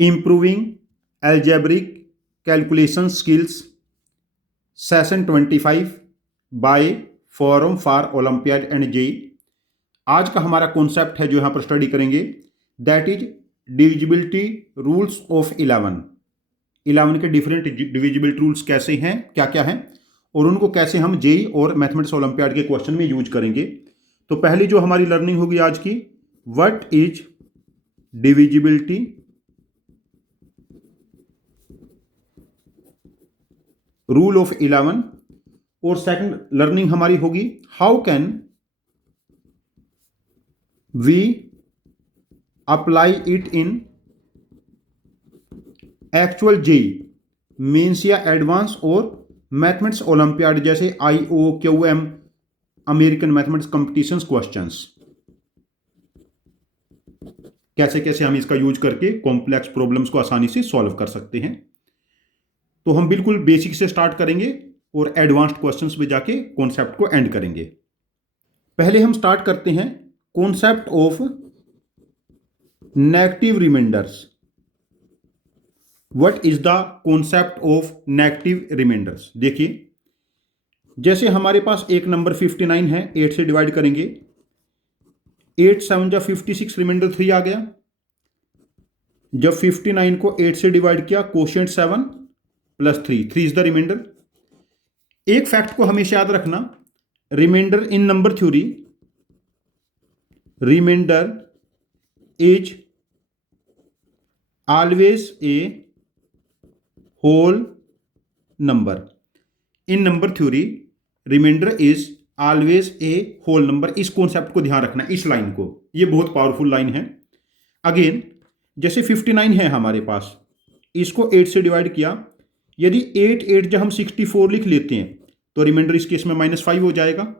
Improving Algebraic Calculation Skills Session 25 by forum for olympiad and JEE. आज का हमारा concept है जो यहाँ पर स्टडी करेंगे, that is divisibility rules of 11 के डिफरेंट डिविजिबिलिटी रूल्स कैसे हैं, क्या क्या हैं और उनको कैसे हम जेई और मैथमेटिक्स ओलंपियाड के क्वेश्चन में यूज करेंगे। तो पहली जो हमारी लर्निंग होगी आज की, what is divisibility rule of 11, और सेकंड लर्निंग हमारी होगी how can we apply it in actual JEE mains या एडवांस और मैथमेटिक्स ओलंपियाड जैसे IOQM American mathematics competitions questions. कैसे कैसे हम इसका यूज करके कॉम्प्लेक्स प्रॉब्लम्स को आसानी से सॉल्व कर सकते हैं। तो हम बिल्कुल बेसिक से स्टार्ट करेंगे और एडवांस्ड क्वेश्चंस में जाके कॉन्सेप्ट को एंड करेंगे। पहले हम स्टार्ट करते हैं concept of negative reminders. What is the concept of negative reminders. देखिए, जैसे हमारे पास एक नंबर 59 है, 8 से डिवाइड करेंगे, 8 7 जा 56, रिमाइंडर 3 आ गया। जब 59 को 8 से डिवाइड किया, quotient 7 plus 3 is the reminder. एक फैक्ट को हमेशा याद रखना, reminder in number theory, reminder is always a whole number. In number theory reminder is always a whole number. इस कॉन्सेप्ट को ध्यान रखना, इस लाइन को, ये बहुत पावरफुल लाइन है। अगेन, जैसे 59 है हमारे पास, इसको 8 से डिवाइड किया, यदि 8 जब हम 64 लिख लेते हैं तो रिमाइंडर इस केस में -5 हो जाएगा।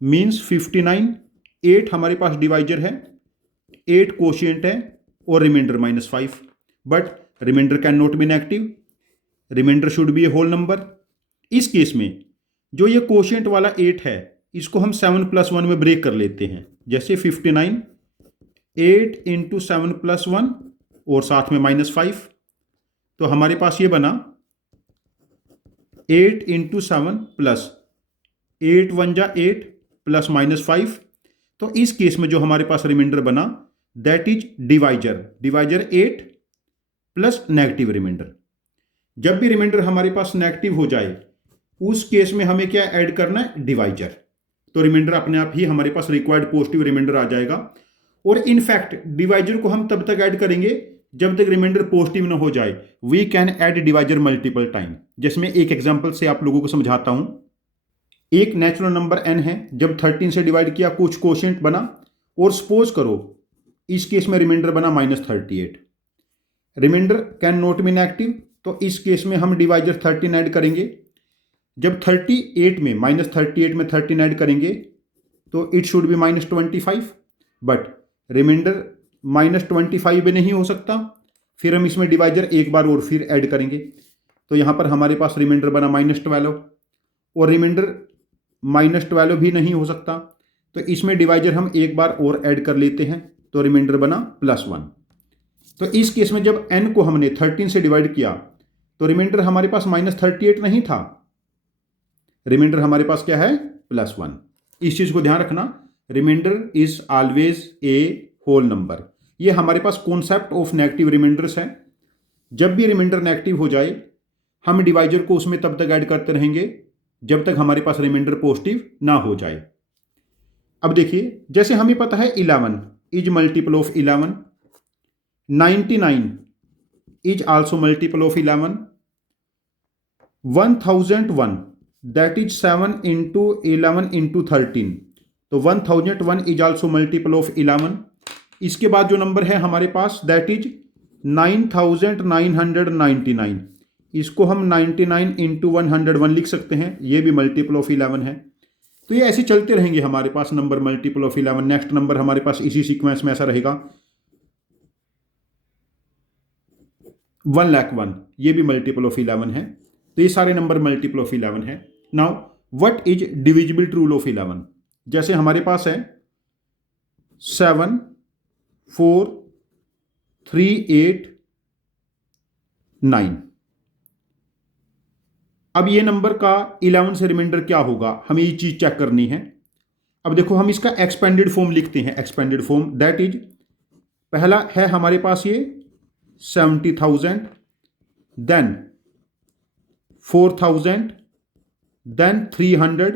मीन्स 59, 8 हमारे पास डिवाइजर है, 8 कोशिएंट है और reminder -5। But reminder can not be negative, reminder should be a whole number. इस केस में जो ये कोशिएंट वाला 8 है, इसको हम 7 + 1 में ब्रेक कर लेते हैं। जैसे 59, 8 × 7 + 1 और साथ में -5, तो हमारे पास ये बना 8 × 7 प्लस 8 1 जा 8 प्लस -5। तो इस केस में जो हमारे पास रिमाइंडर बना, that is divisor 8 plus negative reminder. जब भी रिमाइंडर हमारे पास नेगेटिव हो जाए, उस केस में हमें क्या ऐड करना है, डिवाइजर। तो रिमाइंडर अपने आप ही हमारे पास रिक्वायर्ड पॉजिटिव रिमाइंडर आ जाएगा। और इनफैक्ट डिवाइजर को हम तब तक ऐड करेंगे जब तक रिमाइंडर पॉजिटिव ना हो जाए। We can add divisor multiple time. जिसमें एक एग्जांपल से आप लोगों को समझाता हूं। एक नेचुरल नंबर n है, जब 13 से डिवाइड किया, कुछ कोशेंट बना, और सपोज करो इस केस में रिमाइंडर बना -38। Reminder can not be negative, तो इस केस में हम डिवाइजर 13 ऐड करेंगे। जब 38 में -38 में 13 ऐड करेंगे तो it should be -25, but reminder -25 भी नहीं हो सकता। फिर हम इसमें डिवाइजर एक बार और फिर ऐड करेंगे, तो यहां पर हमारे पास रिमाइंडर बना -12, और रिमाइंडर -12 भी नहीं हो सकता, तो इसमें डिवाइजर हम एक बार और ऐड कर लेते हैं, तो रिमाइंडर बना +1। तो इस केस में जब n को हमने 13 से डिवाइड किया तो रिमाइंडर हमारे पास -38 नहीं था, रिमाइंडर हमारे पास क्या है, +1। इस चीज को ध्यान रखना, reminder is always a whole number. ये हमारे पास कॉन्सेप्ट ऑफ नेगेटिव रिमाइंडर्स है। जब भी रिमाइंडर नेगेटिव हो जाए, हम डिवाइजर को उसमें तब तक ऐड करते रहेंगे जब तक हमारे पास रिमाइंडर पॉजिटिव ना हो जाए। अब देखिए, जैसे हमें पता है 11 is multiple of 11, 99 is also multiple of 11, 1001 that is 7 × 11 × 13, तो 1001 इज आल्सो मल्टीपल ऑफ 11। इसके बाद जो नंबर है हमारे पास, दैट इज 9999, इसको हम 99 × 101 लिख सकते हैं, ये भी मल्टीपल ऑफ 11 है। तो ये ऐसे चलते रहेंगे हमारे पास number multiple of 11। Next number हमारे पास इसी सीक्वेंस में ऐसा रहेगा 1,01,000, ये भी मल्टीपल ऑफ 11 है। तो ये सारे नंबर मल्टीपल ऑफ 11 है। Now what is divisibility rule of 11। जैसे हमारे पास है 7 4 3 8 9। अब ये नंबर का 11 से रिमाइंडर क्या होगा, हमें ये चीज़ चेक करनी है। अब देखो हम इसका एक्सपेंडेड फॉर्म लिखते हैं। एक्सपेंडेड फॉर्म दैट इज, पहला है हमारे पास ये 70,000, देन 4,000, देन 300,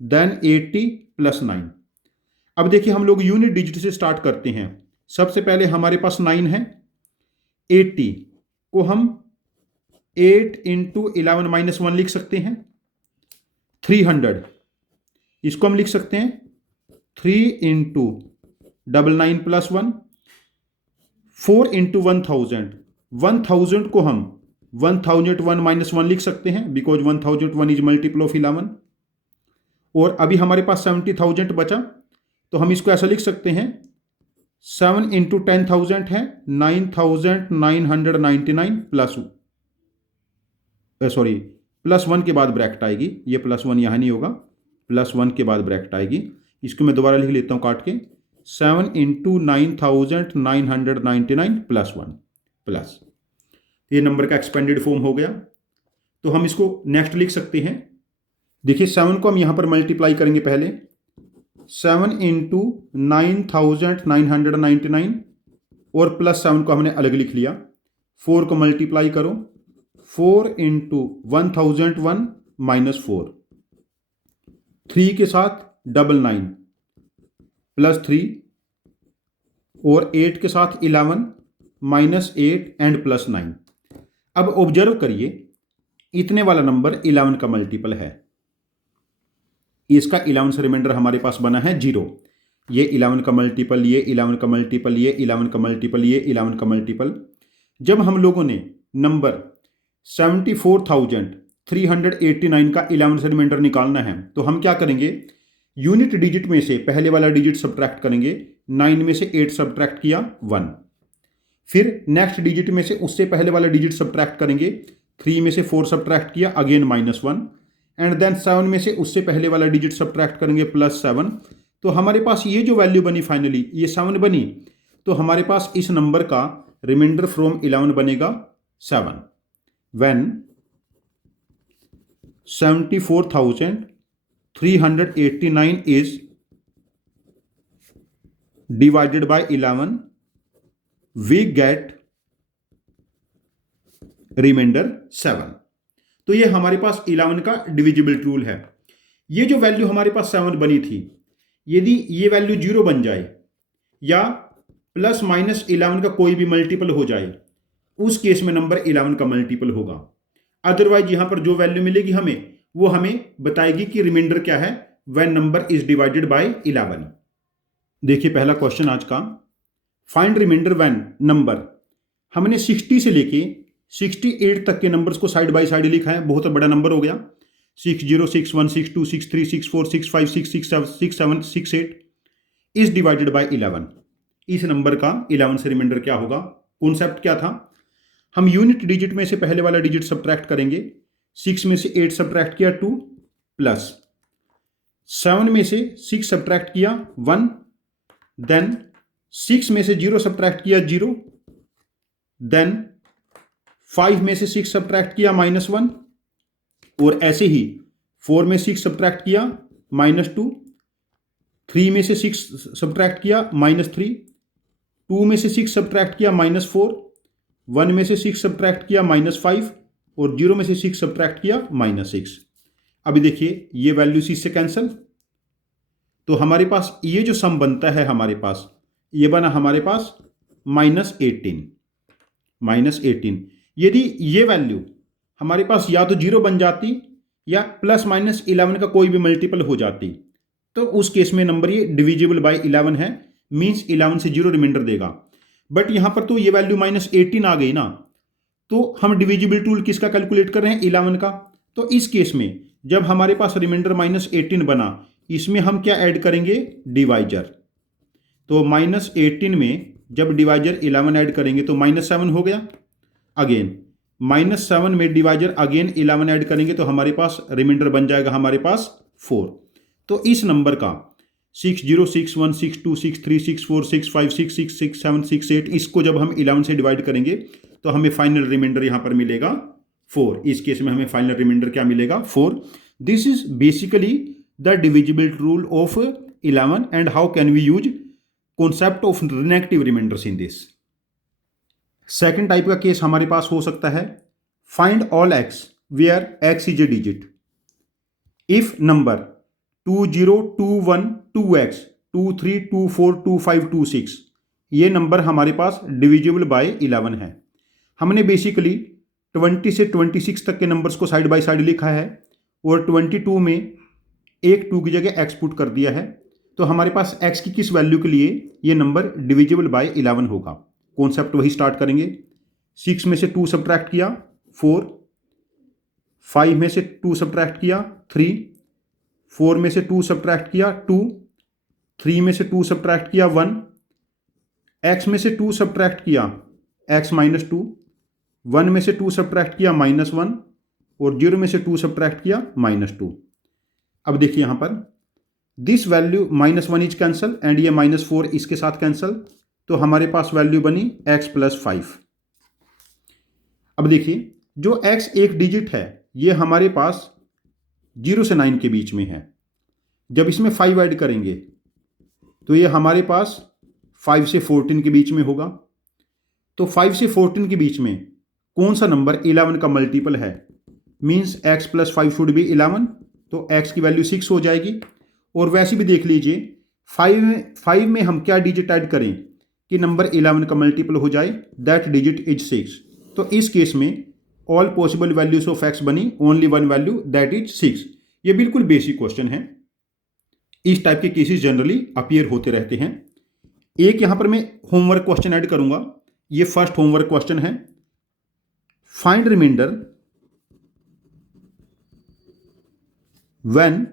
देन 80 प्लस 9। अब देखिए हम लोग यूनिट डिजिट से स्टार्ट करते हैं। सबसे पहले हमारे पास 9 है। 80 को हम 8 इंटू 11 माइनस 1 लिख सकते हैं। 300 इसको हम लिख सकते हैं 3 इंटू 99 प्लस 1। 4 इंटू 1000, 1000 को हम 1001 माइनस 1 लिख सकते हैं बिकॉज 1001 इज मल्टीपल ऑफ 11। और अभी हमारे पास 70,000 बचा, तो हम इसको ऐसा लिख सकते हैं 7 इंटू 10,000 है 9,999 प्लस सॉरी प्लस 1 के बाद ब्रैकेट आएगी। ये प्लस 1 यहाँ नहीं होगा, प्लस 1 के बाद ब्रैकेट आएगी। इसको मैं दोबारा लिख लेता हूँ काट के, 7 इंटू 9,999 प्लस 1 प्लस। ये नंबर का एक्सपेंडेड फॉर्म हो गया। तो हम इसको नेक्स्ट लिख सकते हैं। देखिए 7 को हम यहाँ पर मल्टीप्लाई करेंगे पहले। 7 इंटू 9,999 और प्लस 7 को हमने अलग लिख लिया। 4 को मल्टीप्लाई करो, 4 इंटू 1001 माइनस 4, 3 के साथ 99 प्लस 3 और 8 के साथ 11 माइनस 8 एंड प्लस 9। अब ऑब्जर्व करिए, इतने वाला नंबर 11 का मल्टीपल है। इसका 11 से रिमाइंडर हमारे पास बना है 0। ये 11 का मल्टीपल, ये 11 का मल्टीपल, ये 11 का मल्टीपल, ये 11 का मल्टीपल। जब हम लोगों ने नंबर 74,389 का 11 से रिमाइंडर निकालना है, तो हम क्या करेंगे, यूनिट डिजिट में से पहले वाला डिजिट सब्ट्रैक्ट करेंगे। 9 में से 8 सब्ट्रैक्ट किया 1, फिर नेक्स्ट डिजिट में से उससे पहले वाला डिजिट सब्ट्रैक्ट करेंगे। 3 में से 4 सब्ट्रैक्ट किया अगेन -1, एंड देन 7 में से उससे पहले वाला डिजिट सब्ट्रैक्ट करेंगे +7। तो हमारे पास ये जो वैल्यू बनी फाइनली, ये 7 बनी। तो हमारे पास इस नंबर का रिमाइंडर फ्रॉम 11 बनेगा 7। When 74,389 is divided by 11, we get reminder 7। तो ये हमारे पास 11 का डिविजिबल रूल है। ये जो वैल्यू हमारे पास 7 बनी थी, यदि ये वैल्यू 0 बन जाए या प्लस माइनस 11 का कोई भी मल्टीपल हो जाए, उस केस में नंबर 11 का मल्टीपल होगा। अदरवाइज यहां पर जो वैल्यू मिलेगी हमें, वो हमें बताएगी कि रिमाइंडर क्या है when number is divided by 11। देखिए पहला क्वेश्चन आज का, फाइंड रिमाइंडर व्हेन नंबर, हमने 60 से लेके 68 तक के नंबर्स को साइड बाय साइड लिखा है। बहुत बड़ा नंबर हो गया। 60, 61, 62, 63, 64, 65, 66, 67, 68 इज डिवाइडेड बाय 11। इस नंबर का 11 से रिमाइंडर क्या होगा? कॉन्सेप्ट क्या था? हम यूनिट डिजिट में से पहले वाला डिजिट सब्ट्रैक्ट करेंगे। 6 में से 8 सब्ट्रैक्ट किया 2, प्लस 7 में से 6 सब्ट्रैक्ट किया 1, देन 6 में से 0 सब्ट्रैक्ट किया 0, देन 5 में से 6 सब्ट्रैक्ट किया -1, और ऐसे ही 4 में 6 सब्ट्रैक्ट किया -2, 3 में से 6 सब्ट्रैक्ट किया -3, 2 में से 6 सब्ट्रैक्ट किया -4, 1 में से 6 सब्ट्रैक्ट किया -5 और 0 में से 6 सब्ट्रैक्ट किया -6। अभी देखिए ये वैल्यूज इससे कैंसिल, तो हमारे पास ये जो सम बनता है हमारे पास, ये बना हमारे पास -18। यदि ये वैल्यू हमारे पास या तो 0 बन जाती या +-11 का कोई भी मल्टीपल हो जाती, तो उस केस में नंबर ये डिविजिबल बाय 11 है, मींस 11 से 0 रिमाइंडर देगा। बट यहां पर तो ये वैल्यू -18 आ गई ना, तो हम डिविजिबल टूल किसका कैलकुलेट कर रहे हैं? 11 का। तो इस केस में जब हमारे पास रिमाइंडर -18 बना, इसमें हम क्या ऐड करेंगे? डिवाइजर। तो -18 में जब डिवाइजर 11 ऐड करेंगे तो -7 हो गया। अगेन -7 में डिवाइजर अगेन 11 ऐड करेंगे तो हमारे पास रिमाइंडर बन जाएगा हमारे पास 4। तो इस नंबर का 6061 62 63 64 65 66 67 68, इसको जब हम 11 से डिवाइड करेंगे तो हमें फाइनल रिमाइंडर यहाँ पर मिलेगा 4। इस केस में हमें फाइनल रिमाइंडर क्या मिलेगा? 4। This is basically the divisibility rule of 11 and how can we use concept of negative reminders in this. Second type का केस हमारे पास हो सकता है find all x where x is a digit. If number 20 21 2x 23 24 25 26 ये number हमारे पास divisible by 11 है। हमने बेसिकली 20 से 26 तक के नंबर्स को साइड बाय साइड लिखा है और 22 में एक 2 की जगह x पुट कर दिया है, तो हमारे पास x की किस वैल्यू के लिए ये नंबर डिविजिबल बाय 11 होगा। कॉन्सेप्ट वही स्टार्ट करेंगे। 6 में से 2 सब्ट्रैक्ट किया 4, 5 में से 2 सब्ट्रैक्ट किया 3, 4 में से 2 सब्ट्रैक्ट किया 2, 3 में से 2 सब्ट्रैक्ट किया 1, x में से 2 सब्ट्रैक्ट किया x माइनस 2, 1 में से 2 सब्ट्रैक्ट किया -1 और 0 में से 2 सब्ट्रैक्ट किया -2। अब देखिए यहां पर this value -1 is cancel and ये -4 इसके साथ कैंसल, तो हमारे पास वैल्यू बनी x + 5। अब देखिए जो x एक डिजिट है ये हमारे पास 0 से 9 के बीच में है। जब इसमें 5 ऐड करेंगे तो ये हमारे पास 5 से 14 के बीच में होगा। तो 5 से 14 के बीच में कौन सा नंबर 11 का मल्टीपल है? मीन्स x + 5 शुड बी 11, तो x की वैल्यू 6 हो जाएगी। और वैसे भी देख लीजिए 5 में हम क्या डिजिट ऐड करें कि नंबर 11 का मल्टीपल हो जाए, दैट डिजिट इज 6। तो इस केस में all possible values of x बनी only one value that is 6। ये बिल्कुल बेसिक क्वेश्चन है। इस टाइप के केसेस जनरली अपीयर होते रहते हैं। एक यहां पर मैं होमवर्क क्वेश्चन ऐड करूंगा। ये फर्स्ट होमवर्क क्वेश्चन है। फाइंड रिमाइंडर व्हेन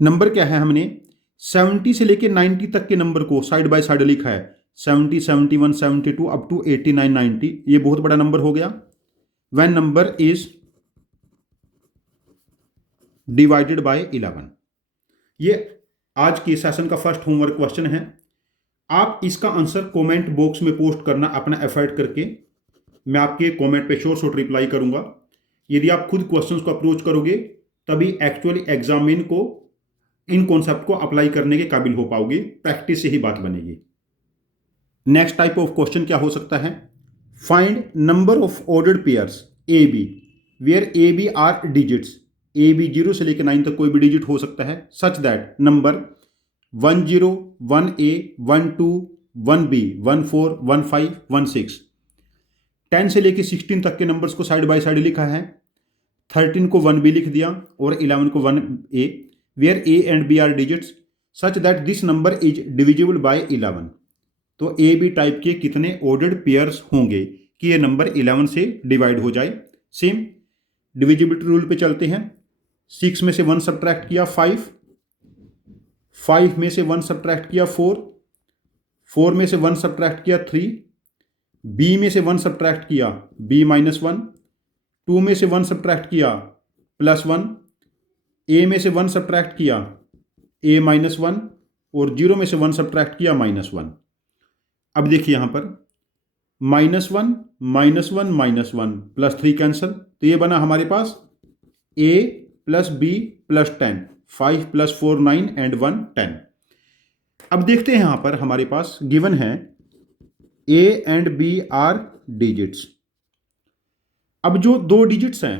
नंबर क्या है, हमने 70 से लेके 90 तक के नंबर को साइड बाय साइड लिखा है। 70 71 72 अप टू 89 90, ये बहुत बड़ा नंबर हो गया। When number is divided by 11, ये आज के सेशन का फर्स्ट होमवर्क क्वेश्चन है। आप इसका आंसर कमेंट बॉक्स में पोस्ट करना अपना एफर्ट करके। मैं आपके कमेंट पे शॉर्ट रिप्लाई करूंगा। यदि आप खुद क्वेश्चंस को अप्रोच करोगे तभी एक्चुअली एग्जामिन को इन कॉन्सेप्ट को अप्लाई करने के काबिल हो पाओगे। प्रैक्टिस से ही बात बनेगी। नेक्स्ट टाइप ऑफ क्वेश्चन क्या हो सकता है? Find number of ordered pairs a b where a b are digits. A b 0 से लेकर 9 तक कोई भी डिजिट हो सकता है, सच दैट नंबर 10 1a 12 1b 14 15 16। 10 से लेकर 16 तक के नंबर्स को साइड बाय साइड लिखा है। 13 को 1b लिख दिया और 11 को 1a, where a and b are digits such that this number is divisible by 11। तो ए बी टाइप के कितने ऑर्डर्ड पेयर्स होंगे कि ये नंबर 11 से डिवाइड हो जाए। सेम डिविजिबिलिटी रूल पे चलते हैं। 6 में से 1 सब्ट्रैक्ट किया 5, 5 में से 1 सब्ट्रैक्ट किया 4, 4 में से 1 सब्ट्रैक्ट किया 3, b में से 1 सब्ट्रैक्ट किया b -1, 2 में से 1 सब्ट्रैक्ट किया +1, a में से 1 सब्ट्रैक्ट किया a -1 और 0 में से 1 सब्ट्रैक्ट किया -1। अब देखिए यहां पर -1 -1 -1 +3 कैंसल, तो ये बना हमारे पास a + b + 10, 5 + 4 9 एंड 1 10। अब देखते हैं यहां पर हमारे पास गिवन है a and b are digits. अब जो दो डिजिट्स हैं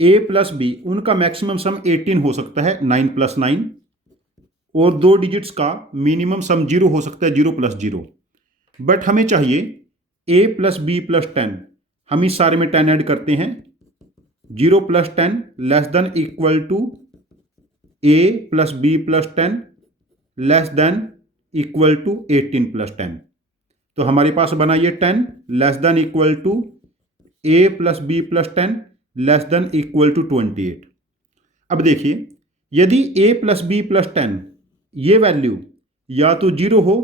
a + b, उनका मैक्सिमम सम 18 हो सकता है 9 + 9, और दो डिजिट्स का मिनिमम सम 0 हो सकता है 0 + 0। बट हमें चाहिए a + b + 10। हम इस सारे में 10 ऐड करते हैं। 0 + 10 less than equal to a + b + 10 less than equal to 18 + 10। तो हमारे पास बना ये 10 less than equal to a + b + 10 less than equal to 28। अब देखिए यदि a + b + 10 ये वैल्यू या तो 0 हो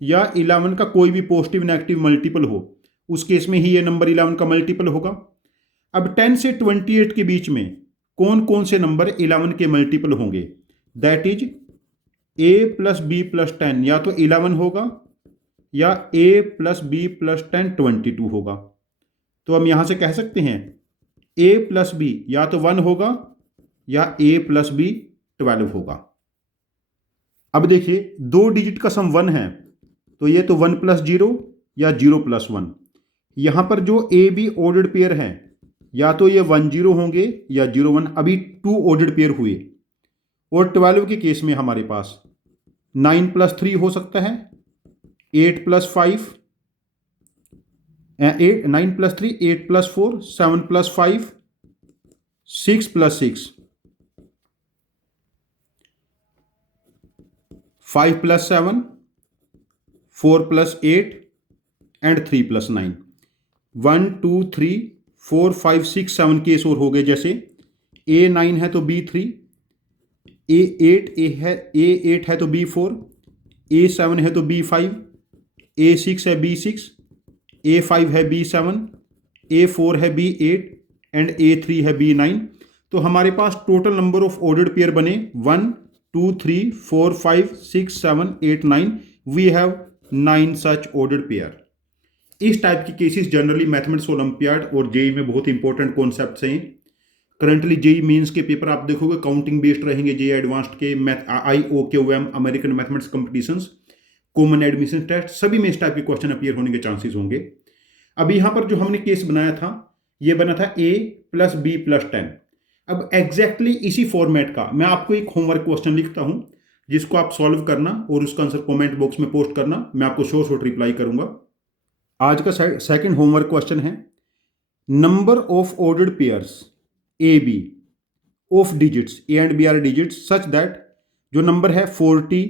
या 11 का कोई भी पॉजिटिव नेगेटिव मल्टीपल हो, उस केस में ही ये नंबर 11 का मल्टीपल होगा। अब 10 से 28 के बीच में कौन कौन से नंबर 11 के मल्टीपल होंगे। That is a plus b plus 10 या तो 11 होगा या a प्लस बी प्लस 10 22 होगा। तो हम यहां से कह सकते हैं a प्लस बी या तो 1 होगा या a प्लस बी 12 होगा। अब देखिए 2 डिजिट का सम 1 है तो ये तो 1 प्लस 0 या 0 प्लस 1। यहां पर जो ए बी ऑर्डर्ड पेयर हैं या तो ये 1 0 होंगे या 0 1। अभी 2 ऑर्डर्ड पेयर हुए। और 12 के केस में हमारे पास 9 प्लस 3 हो सकता है, 8 plus 5, 9 plus 3, 8 plus 4, 7 plus 5, 6 plus 6, 5 plus 7, 4 plus 8 and 3 plus 9। 1 2 3 4 5 6 7 case और हो गए। जैसे A9 है तो B3, A8 है तो B4, A7 है तो B5, A6 है B6, A5 है B7, A4 है B8 एंड A3 है B9। तो हमारे पास total number of ordered pair बने 1 2 3 4 5 6 7 8 9। We have 9 such ordered pair. इस टाइप की केसेस जनरली मैथमेटिक्स ओलंपियाड और जेई में बहुत इंपॉर्टेंट कॉन्सेप्ट्स हैं। करंटली जेई मेंस के पेपर आप देखोगे काउंटिंग बेस्ड रहेंगे। जेई एडवांस्ड के IOQM American mathematics competitions, common admission test, सभी में इस टाइप के क्वेश्चन अपीयर होने के चांसेस होंगे। अब यहाँ पर जो हमने केस बनाया था ये बना था a प्लस बी प्लस 10। अब एग्जैक्टली इसी फॉर्मेट का मैं आपको एक होमवर्क क्वेश्चन लिखता हूँ जिसको आप सॉल्व करना और उसका आंसर कॉमेंट बॉक्स में पोस्ट करना। मैं आपको शॉर्ट रिप्लाई करूंगा। आज का सेकंड होमवर्क क्वेश्चन है number of ordered pairs a b of digits a and b are digits such that जो नंबर है 40,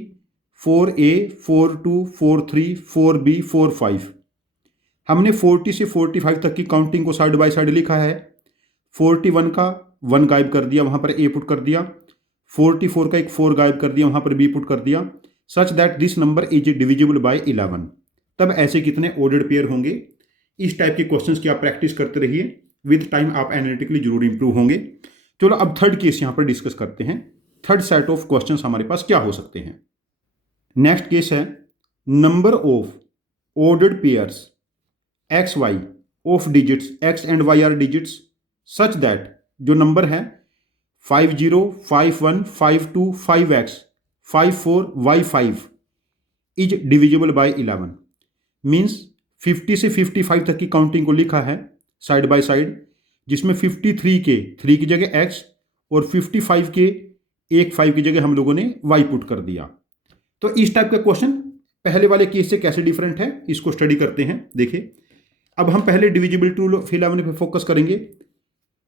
4a, 42, 43, 4b, 45। हमने 40 से 45 तक की काउंटिंग को साइड बाय साइड लिखा है। 41 का 1 गायब कर दिया, वहां पर a पुट कर दिया। 44 का एक 4 गायब कर दिया, वहां पर b पुट कर दिया। सच that this number is divisible by 11। तब ऐसे कितने ऑर्डर्ड पेयर होंगे। इस टाइप के क्वेश्चंस की आप प्रैक्टिस करते रहिए। विद टाइम आप एनालिटिकली जरूर इंप्रूव होंगे। चलो अब थर्ड केस यहां पर डिस्कस करते हैं। थर्ड सेट ऑफ क्वेश्चंस हमारे पास क्या हो सकते हैं। नेक्स्ट केस है number of ordered pairs x y of digits x and y are digits such that जो नंबर है 50, 51, 52, 5x, 54, y5 is divisible by 11। Means 50 से 55 तक की काउंटिंग को लिखा है साइड बाय साइड, जिसमें 53 के 3 की जगह x और 55 के 5 की जगह हम लोगों ने y पुट कर दिया। तो इस टाइप का क्वेश्चन पहले वाले केस से कैसे डिफरेंट है इसको स्टडी करते हैं। देखिए अब हम पहले डिविजिबिलिटी रूल ऑफ 11 पे फोकस करेंगे।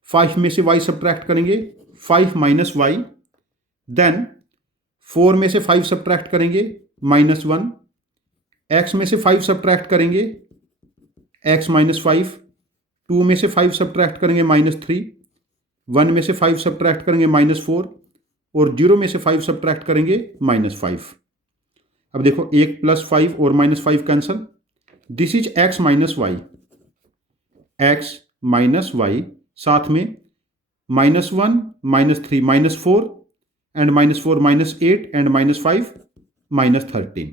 5 में से y सब्ट्रैक्ट करेंगे, 5 माइनस वाई। देन 4 में से 5 सब्ट्रैक्ट करेंगे, -1। x में से 5 सब्ट्रैक्ट करेंगे, x माइनस 5। 2 में से 5 सब्ट्रैक्ट करेंगे, -3। 1 में से 5 सब्ट्रैक्ट करेंगे, -4। और 0 में से 5 सब्ट्रैक्ट करेंगे, -5। अब देखो 1 + 5 और -5 cancel. This is x minus y, x minus y. साथ में -1, -3, -4 एंड -4 -8 एंड -5 -13।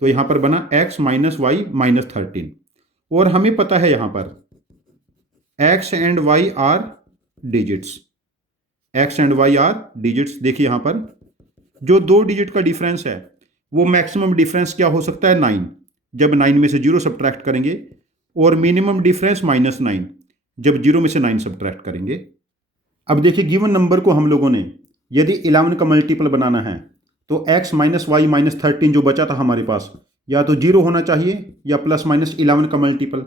तो यहां पर बना x माइनस वाई -13। और हमें पता है यहां पर x and y are digits, x and y are digits. देखिए यहां पर जो 2 डिजिट का डिफरेंस है वो मैक्सिमम डिफरेंस क्या हो सकता है, 9 जब 9 में से 0 सब्ट्रैक्ट करेंगे, और मिनिमम डिफरेंस -9 जब 0 में से 9 सब्ट्रैक्ट करेंगे। अब देखिए गिवन नंबर को हम लोगों ने यदि 11 का मल्टीपल बनाना है तो x माइनस वाई -13 जो बचा था हमारे पास या तो 0 होना चाहिए या ±11 का मल्टीपल।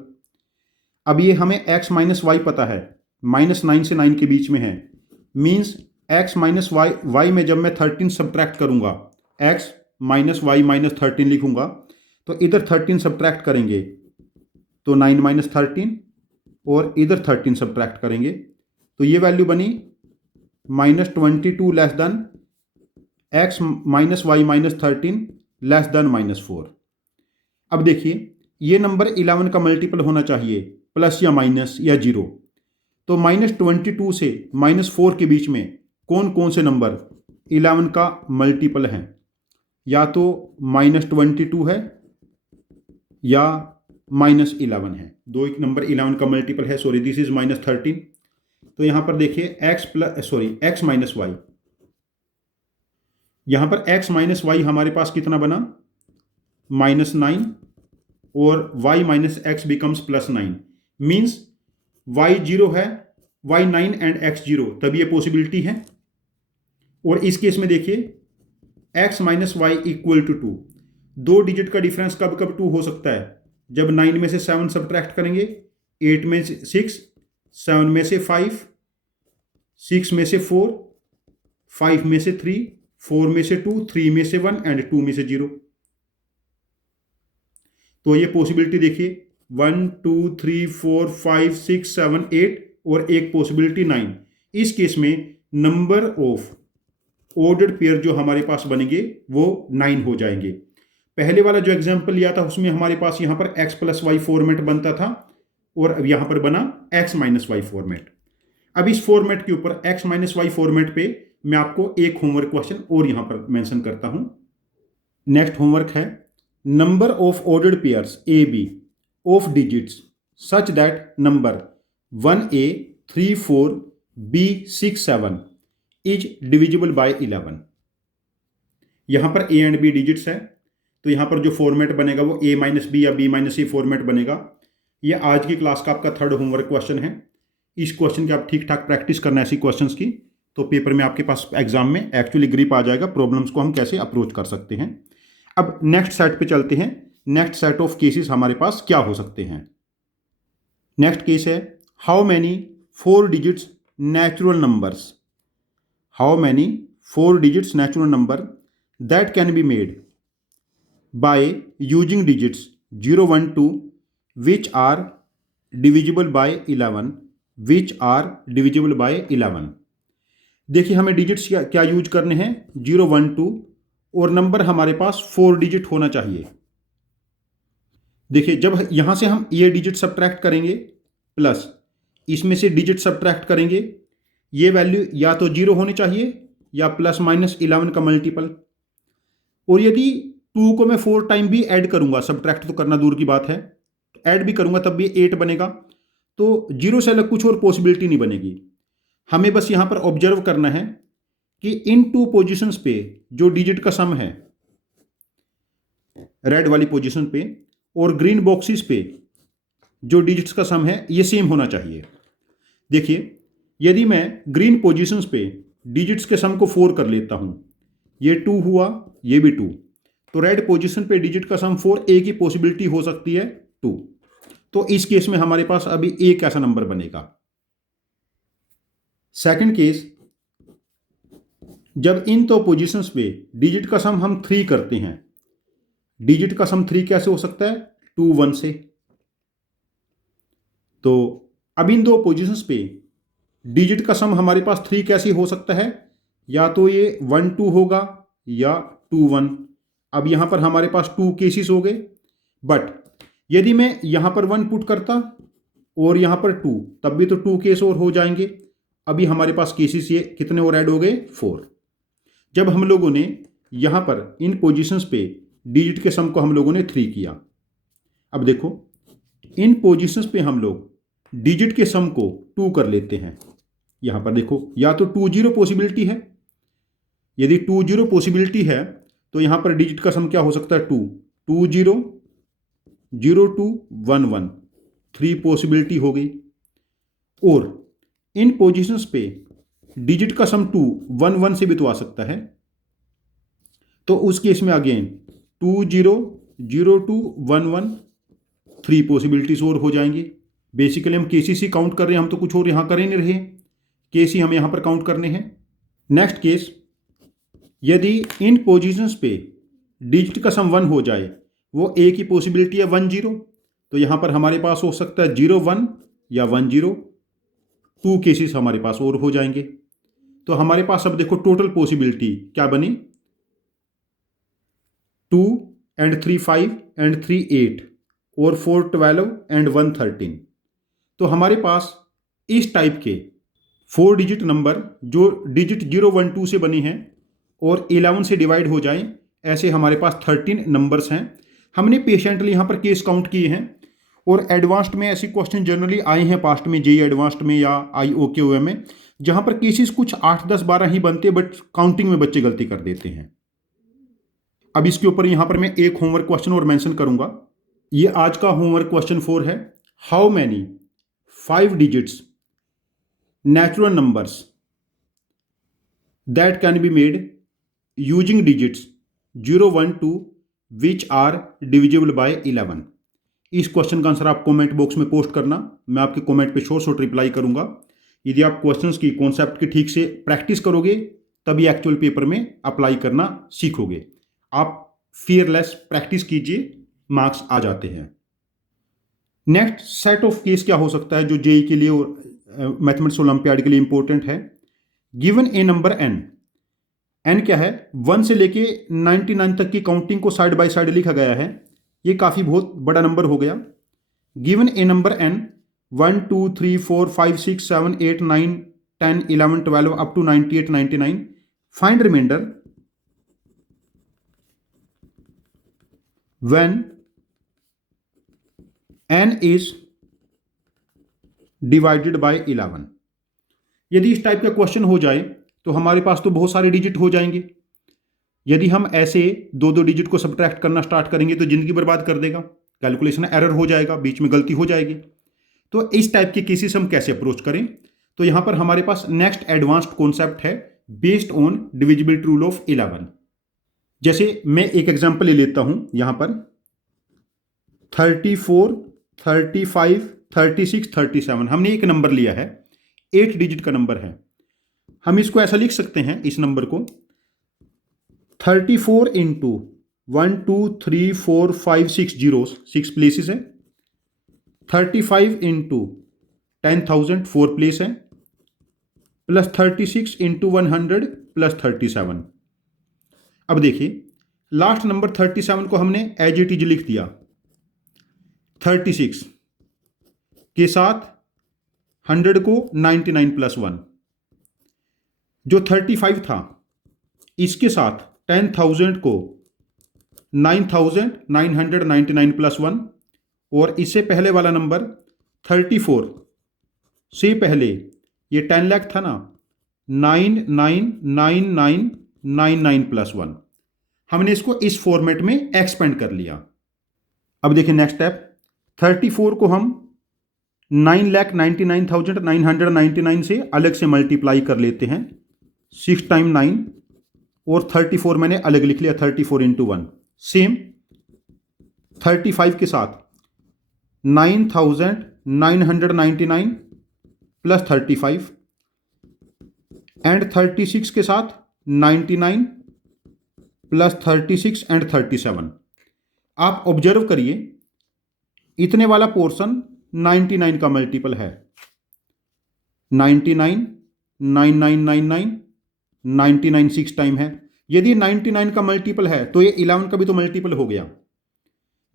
अब ये हमें x माइनस वाई पता है, -9 से 9 के बीच में है। मीन्स x माइनस वाई में जब मैं 13 सब्ट्रैक्ट करूंगा, x माइनस वाई -13 लिखूंगा, तो इधर 13 सब्ट्रैक्ट करेंगे तो 9 - 13, और इधर 13 सब्ट्रैक्ट करेंगे तो ये वैल्यू बनी -22 less than x minus y -13 less than -4। अब देखिए ये नंबर 11 का मल्टीपल होना चाहिए, प्लस या माइनस या 0। तो -22 से -4 के बीच में कौन कौन से नंबर 11 का मल्टीपल हैं? या तो -22 है या -11 है। दो एक नंबर 11 का मल्टीपल है। Sorry, this is -13। तो यहां पर देखिए x माइनस वाई, यहां पर x माइनस वाई हमारे पास कितना बना? -9 और y minus x becomes +9 means y 0 है, y 9 एंड x 0, तब ये पॉसिबिलिटी है। और इस केस में देखिए x minus y equal to 2। दो डिजिट का डिफरेंस कब कब 2 हो सकता है? जब 9 में से 7 सब्ट्रैक्ट करेंगे, 8 में से 6, 7 में से 5, 6 में से 4, 5 में से 3, 4 में से 2, 3 में से 1 एंड 2 में से 0। तो ये पॉसिबिलिटी देखिए 1 2 3 4 5 6 7 8 और एक पॉसिबिलिटी 9। इस केस में नंबर ऑफ ऑर्डर्ड पेयर जो हमारे पास बनेंगे वो 9 हो जाएंगे। पहले वाला जो एग्जांपल लिया था उसमें हमारे पास यहां पर x प्लस वाई फॉर्मेट बनता था और अब यहां पर बना x माइनस वाई फॉर्मेट। अब इस फॉर्मेट के ऊपर x माइनस वाई फॉर्मेट पे मैं आपको एक होमवर्क क्वेश्चन और यहां पर मेंशन करता हूं। नेक्स्ट होमवर्क है number of ordered pairs a b of digits such that number 1a 3 4 b 6 7 is divisible by 11। यहां पर a एंड b डिजिट्स है, तो यहां पर जो फॉर्मेट बनेगा वो a माइनस बी या b माइनस ए फॉर्मेट बनेगा। ये आज की क्लास का आपका थर्ड होमवर्क क्वेश्चन है। इस क्वेश्चन की आप ठीक ठाक प्रैक्टिस करना है ऐसी क्वेश्चंस की, तो पेपर में आपके पास एग्जाम में एक्चुअली ग्रिप आ जाएगा प्रॉब्लम्स को हम कैसे अप्रोच कर सकते हैं। अब नेक्स्ट सेट पे चलते हैं। नेक्स्ट सेट ऑफ केसेस हमारे पास क्या हो सकते हैं? नेक्स्ट केस है how many 4 digits natural numbers, how many 4 digits natural number that can be made by using digits 0 1 2 which are divisible by 11, which are divisible by 11। देखिए हमें digits क्या use करने हैं? 0 1 2 और नंबर हमारे पास 4 डिजिट होना चाहिए। देखिए जब यहां से हम ये डिजिट सब्ट्रैक्ट करेंगे प्लस इसमें से डिजिट सब्ट्रैक्ट करेंगे, ये वैल्यू या तो 0 होनी चाहिए या ±11 का मल्टीपल। और यदि 2 को मैं 4 टाइम भी ऐड करूंगा, सब्ट्रैक्ट तो करना दूर की बात है, ऐड भी करूंगा तब भी 8 बनेगा। तो 0 से अलग कुछ और पॉसिबिलिटी नहीं बनेगी। हमें बस यहां पर ऑब्जर्व करना है कि इन 2 पोजीशंस पे जो डिजिट का सम है रेड वाली पोजीशन पे और ग्रीन बॉक्सेस पे जो डिजिट्स का सम है ये सेम होना चाहिए। देखिए यदि मैं ग्रीन पोजीशंस पे डिजिट्स के सम को 4 कर लेता हूं, ये 2 हुआ, ये भी 2, तो रेड पोजीशन पे डिजिट का सम 4, ए की पॉसिबिलिटी हो सकती है 2। तो इस केस में हमारे पास अभी एक ऐसा नंबर बनेगा। सेकंड केस, जब इन दो पोजीशंस पे डिजिट का सम हम 3 करते हैं, डिजिट का सम 3 कैसे हो सकता है? 2 1 से। तो अब इन दो पोजीशंस पे डिजिट का सम हमारे पास 3 कैसे हो सकता है? या तो ये 1 2 होगा या 2 1। अब यहां पर हमारे पास 2 केसेस हो गए, बट यदि मैं यहां पर 1 पुट करता और यहां पर 2, तब भी तो 2 केस और हो जाएंगे। अभी हमारे पास केसेस ये कितने और ऐड हो गए? 4। जब हम लोगों ने यहां पर इन पोजीशंस पे डिजिट के सम को हम लोगों ने 3 किया। अब देखो इन पोजीशंस पे हम लोग डिजिट के सम को 2 कर लेते हैं। यहां पर देखो या तो 2 0 पॉसिबिलिटी है, यदि 2 0 पॉसिबिलिटी है तो यहां पर डिजिट का सम क्या हो सकता है? 2 2 0 0 2 1 1, 3 पॉसिबिलिटी हो गई। और इन पोजीशंस पे डिजिट का सम 2 1 1 से भी तो आ सकता है। तो उस केस में अगेन 2 0 0 2 1 1, 3 पॉसिबिलिटीज और हो जाएंगी। बेसिकली हम केसेस ही काउंट कर रहे हैं, हम तो कुछ और यहां कर ही नहीं रहे, केस ही हम यहां पर काउंट करने हैं। नेक्स्ट केस, यदि इन पोजीशंस पे डिजिट का सम 1 हो जाए, वो ए की पॉसिबिलिटी है 1 0, तो यहां पर हमारे पास हो सकता है 0 1 या 1 0, 2 केसेस हमारे पास और हो जाएंगे। तो हमारे पास अब देखो टोटल पॉसिबिलिटी क्या बनी? 2 एंड 3 5 एंड 3 8 और 4 12 एंड 1 13। तो हमारे पास इस टाइप के 4 डिजिट नंबर जो डिजिट 0 1 2 से बनी हैं और 11 से डिवाइड हो जाएं, ऐसे हमारे पास 13 नंबर्स हैं। हमने पेशेंटली यहाँ पर केस काउंट किए हैं और एडवांस्ड में ऐसे क्वेश्चन जनरली आए हैं पास्ट में, जेईई एडवांस्ड में या IOKOM में, जहाँ पर केसेस कुछ 8 10 12 ही बनते, बट काउंटिंग में बच्चे गलती कर देते हैं। अब इसके ऊपर यहाँ पर मैं एक होमवर्क क्वेश्चन और मेंशन करूंगा। ये आज का होमवर्क क्वेश्चन 4 है। How many 5 digits natural numbers that can be made using digits 0 1 2 which are divisible by 11। इस क्वेश्चन का आंसर आप कमेंट बॉक्स में पोस्ट करना, मैं आपके कमेंट पे शॉर्ट रिप्लाई करूंगा। यदि आप क्वेश्चंस की कॉन्सेप्ट की ठीक से प्रैक्टिस करोगे तभी एक्चुअल पेपर में अप्लाई करना सीखोगे। आप फियरलेस प्रैक्टिस कीजिए, मार्क्स आ जाते हैं। नेक्स्ट सेट ऑफ केस क्या हो सकता है जो जेईई के लिए और मैथमेटिक्स ओलंपियाड के लिए इंपॉर्टेंट है। गिवन ए नंबर एन क्या है, 1 से लेके 99 तक की काउंटिंग को साइड बाय साइड लिखा गया है। ये काफ़ी बहुत बड़ा नंबर हो गया। Given A number N 1 2 3 4 5 6 7 8 9 10 11 12 up to 98 99। Find reminder when n is divided by 11। यदि इस टाइप का क्वेश्चन हो जाए तो हमारे पास तो बहुत सारे डिजिट हो जाएंगे। यदि हम ऐसे 2 डिजिट को सब्ट्रैक्ट करना स्टार्ट करेंगे तो जिंदगी बर्बाद कर देगा, कैलकुलेशन एरर हो जाएगा, बीच में गलती हो जाएगी। तो इस टाइप के केसेस हम कैसे अप्रोच करें, तो यहां पर हमारे पास नेक्स्ट एडवांस्ड कॉन्सेप्ट है based on divisibility rule of 11। जैसे मैं एक एग्जांपल ले लेता हूं, यहां पर 34 35 36 37 हमने एक नंबर लिया है, 8 डिजिट का नंबर है। हम इसको ऐसा लिख सकते हैं, इस नंबर को 34 इंटू 1 2 3 4 5 6 जीरोस 6 प्लेसेस है, 35 इंटू 10,000 4 प्लेस है, प्लस 36 इंटू 100 प्लस 37। अब देखिए लास्ट नंबर 37 को हमने एज इट इज लिख दिया। 36 के साथ 100 को 99 प्लस 1, जो 35 था इसके साथ 10,000 को 9,999 प्लस 1, और इससे पहले वाला नंबर 34 से पहले ये 10 लाख था ना, 999999 प्लस 1। हमने इसको इस फॉर्मेट में एक्सपेंड कर लिया। अब देखिए नेक्स्ट स्टेप, 34 को हम 9,99,999 से अलग से मल्टीप्लाई कर लेते हैं, 6 टाइम 9, और 34 मैंने अलग लिख लिया, 34 इंटू 1। सेम 35 के साथ 9,999 प्लस 35 एंड 36 के साथ 99 प्लस 36 एंड 37। आप ऑब्जर्व करिए, इतने वाला पोर्शन 99 का मल्टीपल है, 99 9999 99 6 टाइम है। यदि 99 का मल्टीपल है तो ये 11 का भी तो मल्टीपल हो गया।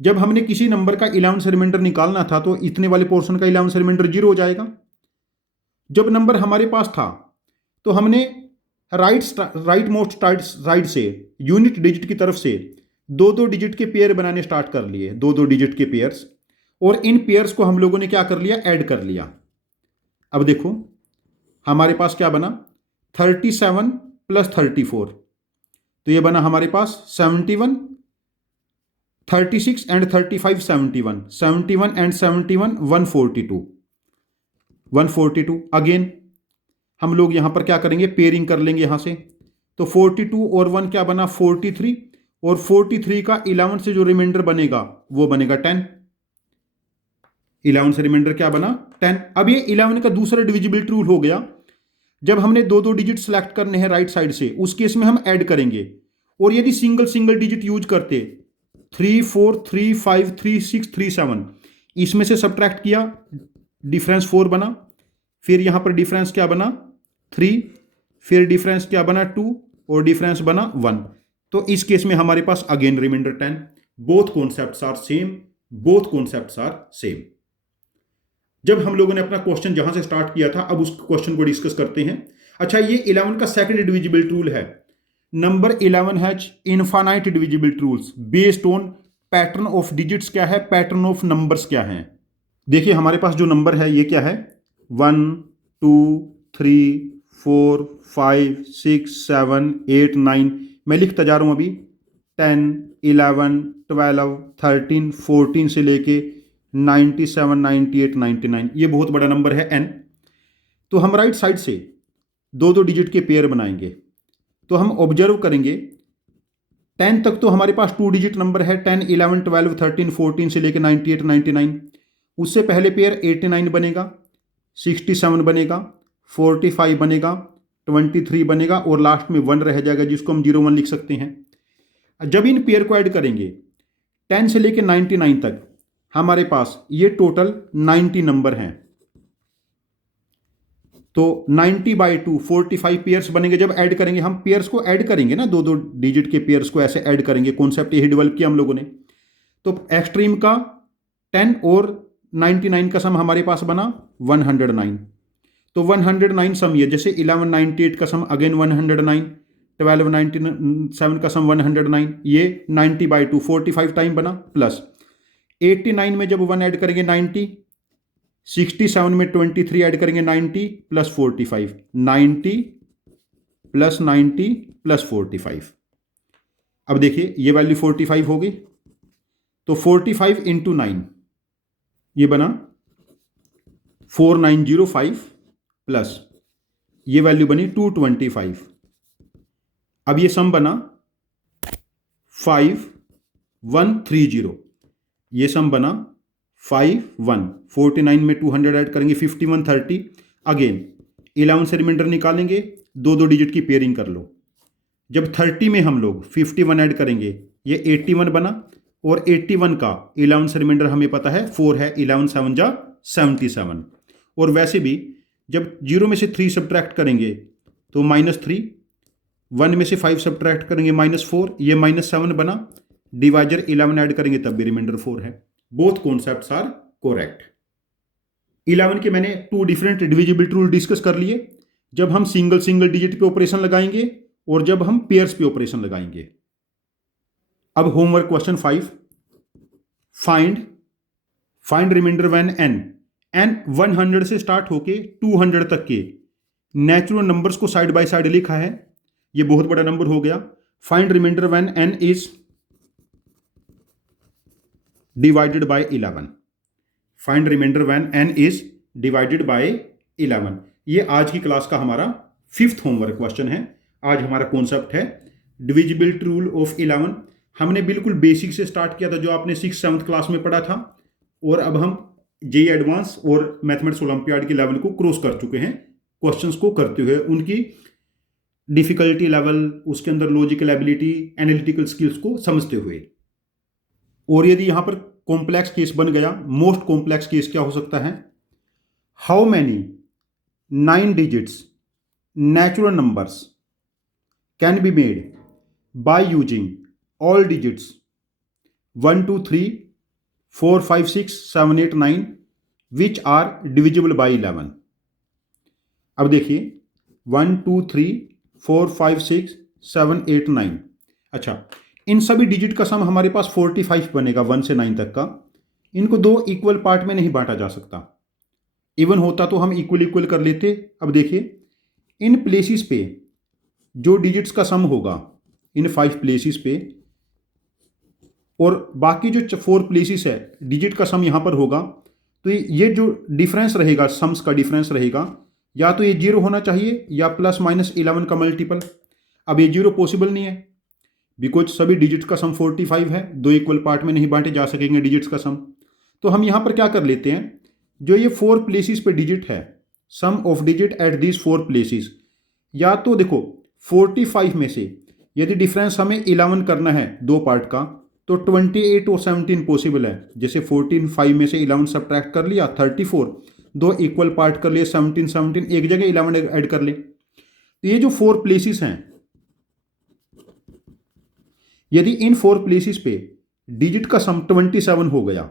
जब हमने किसी नंबर का 11 से रिमाइंडर निकालना था तो इतने वाले पोर्शन का 11 से रिमाइंडर 0 हो जाएगा। जब नंबर हमारे पास था तो हमने राइट मोस्ट राइट से यूनिट डिजिट की तरफ से 2 डिजिट के पेयर बनाने स्टार्ट कर लिए, 2 डिजिट के पेयर्स, और इन पेयर्स को हम लोगों ने क्या कर लिया, ऐड कर लिया। अब देखो हमारे पास क्या बना, 37 प्लस 34, तो ये बना हमारे पास 71, 36 एंड 35 71, 71 एंड 71 142। अगेन हम लोग यहां पर क्या करेंगे, पेयरिंग कर लेंगे यहां से। तो 42 और 1 क्या बना, 43, और 43 का 11 से जो रिमाइंडर बनेगा वो बनेगा 10। 11 से रिमाइंडर क्या बना, 10। अब ये 11 का दूसरा डिविजिबिलिटी रूल हो गया। जब हमने 2 डिजिट सेलेक्ट करने हैं राइट साइड से, उस केस में हम ऐड करेंगे। और यदि सिंगल डिजिट यूज करते 3 4 3 5 3 6 3 7, इसमें से सब्ट्रैक्ट किया, डिफरेंस 4 बना, फिर यहां पर डिफरेंस क्या बना 3, फिर डिफरेंस क्या बना 2, और डिफरेंस बना 1। तो इस केस में हमारे पास again remainder 10। Both concepts are same, both concepts are same. जब हम लोगों ने अपना क्वेश्चन जहां से स्टार्ट किया था, अब उस क्वेश्चन को डिस्कस करते हैं। अच्छा, ये 11 का सेकंड डिविजिबल रूल है। Number 11 has infinite divisible rules based on pattern of digits क्या है, पैटर्न ऑफ नंबर्स क्या है। देखिए हमारे पास जो नंबर है ये क्या है, 1 2 3 4 5 6 7 8 9। मैं लिखता जा रहा हूं अभी 10 11 12 13 14 से लेके 97 98 99। ये बहुत बड़ा नंबर है n। तो हम राइट साइड से दो दो डिजिट के पेयर बनाएंगे। तो हम ऑब्जर्व करेंगे 10 तक तो हमारे पास 2 डिजिट नंबर है, 10 11 12 13 14 से लेके 98 99। उससे पहले पेयर 89 बनेगा, 67 बनेगा, 45 बनेगा, 23 बनेगा और लास्ट में 1 रह जाएगा जिसको हम 01 लिख सकते हैं। जब इन पेयर को ऐड करेंगे 10 से लेके 99 तक हमारे पास ये टोटल 90 नंबर हैं। तो 90/2 45 पेयर्स बनेंगे। जब ऐड करेंगे, हम पेयर्स को ऐड करेंगे ना, दो दो डिजिट के पेयर्स को ऐसे ऐड करेंगे। कॉन्सेप्ट यही डेवलप किया हम लोगों ने। तो एक्सट्रीम का 10 और 99 का सम हमारे पास बना 109। तो 109 सम ये, जैसे 1198 का सम अगेन 109, 1297 का सम 109, ये 90/2 45 टाइम बना। प्लस 89 में जब 1 ऐड करेंगे 90, 67 में 23 ऐड करेंगे 90 प्लस 45, 90 प्लस 90 प्लस 45। अब देखिए ये वैल्यू 45 होगी। तो 45 इंटू 9 ये बना 4905 प्लस ये वैल्यू बनी 225। अब ये सम बना 5130। ये सम बना 51। 49 में 200 ऐड करेंगे 5130। अगेन 11 से रिमाइंडर निकालेंगे, दो दो डिजिट की पेयरिंग कर लो। जब 30 में हम लोग 51 ऐड करेंगे ये 81 बना। और 81 का 11 से रिमाइंडर हमें पता है 4 है, 11 7 जा 77। और वैसे भी जब 0 में से 3 सब्ट्रैक्ट करेंगे तो -3, 1 में से 5 सब्ट्रैक्ट करेंगे -4, ये -7 बना। डिवाइजर 11 ऐड करेंगे तब भी रिमाइंडर 4 है। Both concepts are correct. 11 के मैंने 2 डिफरेंट डिविजिबिलिटी रूल डिस्कस कर लिए, जब हम सिंगल सिंगल डिजिट पे ऑपरेशन लगाएंगे और जब हम पेयर्स पे ऑपरेशन लगाएंगे। अब homework question 5, find reminder when n 100 से स्टार्ट होके 200 तक के नेचुरल नंबर्स को साइड बाय साइड लिखा है। ये बहुत बड़ा नंबर हो गया। Find reminder when n is divided by 11। Find reminder when n is divided by 11। ये आज की क्लास का हमारा 5th होमवर्क क्वेश्चन है। आज हमारा कॉन्सेप्ट है डिविजिबिलिटी रूल ऑफ 11। हमने बिल्कुल बेसिक से स्टार्ट किया था, जो आपने 6th 7th क्लास में पढ़ा था, और अब हम जेईई एडवांस और मैथमेटिक्स ओलंपियाड के लेवल को क्रॉस कर चुके हैं, क्वेश्चंस को करते हुए उनकी डिफिकल्टी लेवल, उसके अंदर लॉजिकल एबिलिटी, एनालिटिकल स्किल्स को समझते हुए। और यदि यहां पर कॉम्प्लेक्स केस बन गया, मोस्ट कॉम्प्लेक्स केस क्या हो सकता है, how many 9 digits natural numbers can be made by using all digits 1 2 3 4 5 6 7 8 9 which are divisible by 11। अब देखिए 1 2 3 4 5 6 7 8 9। अच्छा, इन सभी डिजिट का सम हमारे पास 45 बनेगा 1 से 9 तक का। इनको दो इक्वल पार्ट में नहीं बांटा जा सकता। इवन होता तो हम इक्वल इक्वल कर लेते। अब देखिए इन प्लेसेस पे जो डिजिट्स का सम होगा इन 5 प्लेसेस पे, और बाकी जो 4 प्लेसेस है डिजिट का सम यहां पर होगा, तो ये जो डिफरेंस रहेगा, सम्स का डिफरेंस रहेगा, या तो ये 0 होना चाहिए या ±11 का मल्टीपल। अब ये 0 पॉसिबल नहीं है, बिकॉज सभी डिजिट्स का सम 45 है, दो इक्वल पार्ट में नहीं बांटे जा सकेंगे डिजिट्स का सम। तो हम यहां पर क्या कर लेते हैं, जो ये 4 प्लेसेस पे डिजिट है, sum of digit at these 4 places, या तो देखो 45 में से यदि डिफरेंस हमें 11 करना है दो पार्ट का, तो 28 और 17 पॉसिबल है। जैसे 14 5 में से 11 सब्ट्रैक्ट कर लिया 34, दो इक्वल पार्ट कर लिए 17 17, एक जगह 11 ऐड कर ले। तो ये जो 4 प्लेसेस हैं, यदि इन 4 प्लेसेस पे डिजिट का सम 27 हो गया,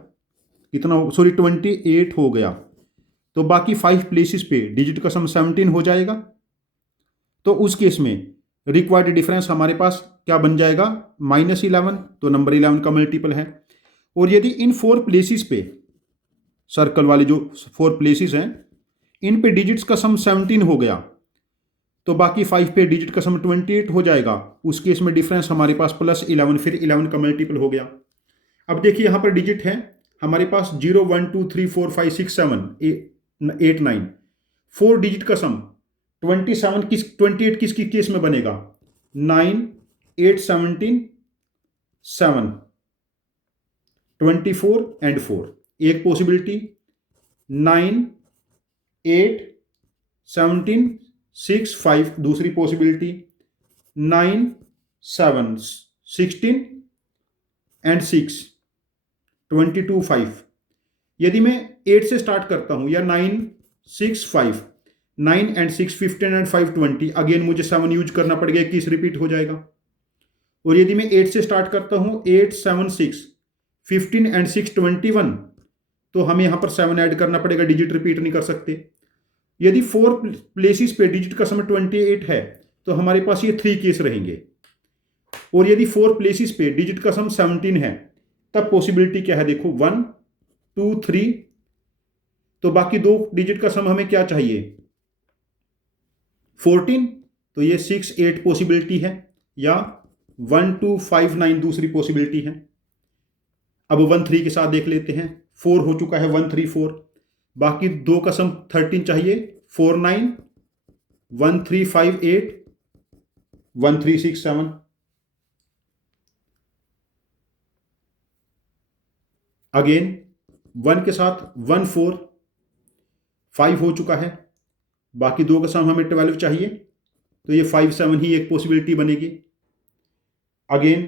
कितना, सॉरी 28 हो गया, तो बाकी 5 प्लेसेस पे डिजिट का सम 17 हो जाएगा। तो उस केस में रिक्वायर्ड डिफरेंस हमारे पास क्या बन जाएगा, -11, तो नंबर 11 का मल्टीपल है। और यदि इन 4 प्लेसेस पे, सर्कल वाले जो 4 प्लेसेस हैं, इन पे डिजिट्स का सम 17 हो गया, तो बाकी 5 पे डिजिट का सम 28 हो जाएगा। उस केस में डिफरेंस हमारे पास +11, फिर 11 का मल्टीपल हो गया। अब देखिए यहाँ पर डिजिट है हमारे पास 0, 1, 2, 3, 4, 5, 6, 7, 8, 9, 4 डिजिट का सम 28 किसकी केस में बनेगा, 9, 8, 17, 7, 24 एंड 4। एक पॉसिबिलिटी 9, 8, 17, 6, 5, दूसरी पॉसिबिलिटी 9, 7, 16 एंड 6, 22, 5। यदि मैं 8 से स्टार्ट करता हूं, या 9, 6, 5, 9 एंड 6, 15 एंड 5, 20, अगेन मुझे 7 यूज करना पड़ेगा, 21 रिपीट हो जाएगा। और यदि मैं 8 से स्टार्ट करता हूं, 8, 7, 6, 15 एंड 6, 21, तो हमें यहां पर 7 ऐड करना पड़ेगा, डिजिट रिपीट नहीं कर सकते। यदि 4 प्लेसेस पे डिजिट का सम 28 है, तो हमारे पास ये 3 केस रहेंगे। और यदि 4 प्लेसेस पे डिजिट का सम 17 है, तब पॉसिबिलिटी क्या है, देखो 1, 2, 3, तो बाकी 2 डिजिट का सम हमें क्या चाहिए, 14, तो ये 6, 8 पॉसिबिलिटी है, या 1, 2, 5, 9 दूसरी पॉसिबिलिटी है। अब 1, 3 के साथ देख लेते हैं, 4 हो चुका है, 1, 3, 4, बाकी 2 का सम 13 चाहिए, 4, 9, 1, 3, 5, 8, 1, 3, 6, 7। अगेन 1 के साथ 1, 4, 5 हो चुका है, बाकी 2 का सम हमें 12 चाहिए, तो ये 5, 7 ही एक पॉसिबिलिटी बनेगी। अगेन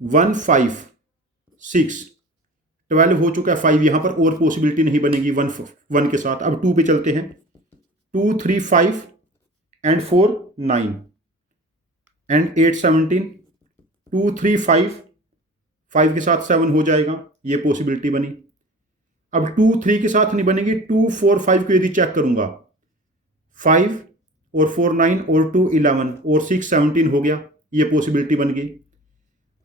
1, 5, 6, 12 हो चुका है, 5 यहां पर और पॉसिबिलिटी नहीं बनेगी 1 के साथ। अब 2 पे चलते हैं, 2, 3, 5 एंड 4, 9 एंड 8, 17, 2, 3, 5 के साथ 7 हो जाएगा, ये पॉसिबिलिटी बनी। अब 2, 3 के साथ नहीं बनेगी, 2, 4, 5 को यदि चेक करूंगा, 5 और 4, 9 और 2, 11 और 6, 17 हो गया, ये पॉसिबिलिटी बन गई।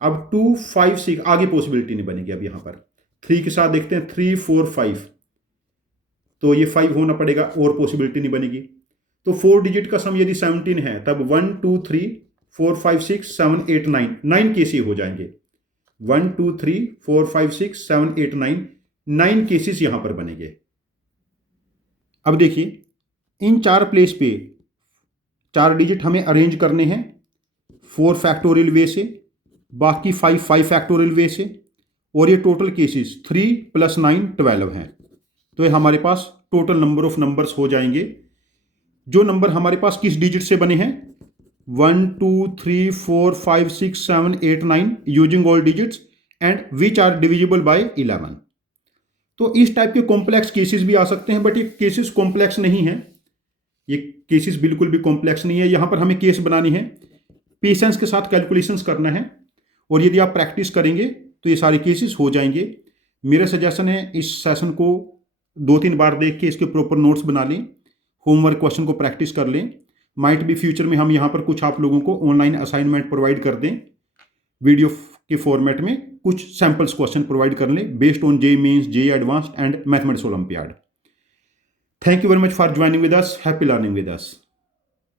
अब 2, 5, 6 आगे पॉसिबिलिटी नहीं बनेगी। अब यहां पर 3 के साथ देखते हैं, 3, 4, 5, तो ये 5 होना पड़ेगा, और पॉसिबिलिटी नहीं बनेगी। तो 4 डिजिट का सम यदि 17 है, तब 1, 2, 3, 4, 5, 6, 7, 8, 9 केसेस हो जाएंगे। 1, 2, 3, 4, 5, 6, 7, 8, 9 केसेस यहां पर बनेंगे। अब देखिए इन 4 प्लेस पे 4 डिजिट हमें अरेंज करने हैं 4 फैक्टोरियल वे से, बाकी 5 फैक्टोरियल वे से, और ये टोटल केसेस 3 + 9 12 हैं। तो ये हमारे पास टोटल नंबर ऑफ नंबर्स हो जाएंगे। जो नंबर हमारे पास किस डिजिट से बने हैं, 1, 2, 3, 4, 5, 6, 7, 8, 9 using all digits and which are divisible by 11। तो इस टाइप के कॉम्प्लेक्स केसेस भी आ सकते हैं, बट ये केसेस कॉम्प्लेक्स नहीं है, ये केसेस बिल्कुल भी कॉम्प्लेक्स नहीं है। यहां पर हमें केस बनानी है, पेशेंस के साथ कैलकुलेशंस करना है, और यदि आप प्रैक्टिस करेंगे तो ये सारे केसेस हो जाएंगे। मेरा सजेशन है इस सेशन को 2-3 बार देख के इसके प्रॉपर नोट्स बना लें, होमवर्क क्वेश्चन को प्रैक्टिस कर लें। माइट भी फ्यूचर में हम यहाँ पर कुछ आप लोगों को ऑनलाइन असाइनमेंट प्रोवाइड कर दें, वीडियो के फॉर्मेट में कुछ सैम्पल्स क्वेश्चन प्रोवाइड कर लें based on JEE mains, JEE advanced and mathematics olympiad. Thank you very much for joining with us. Happy learning with us.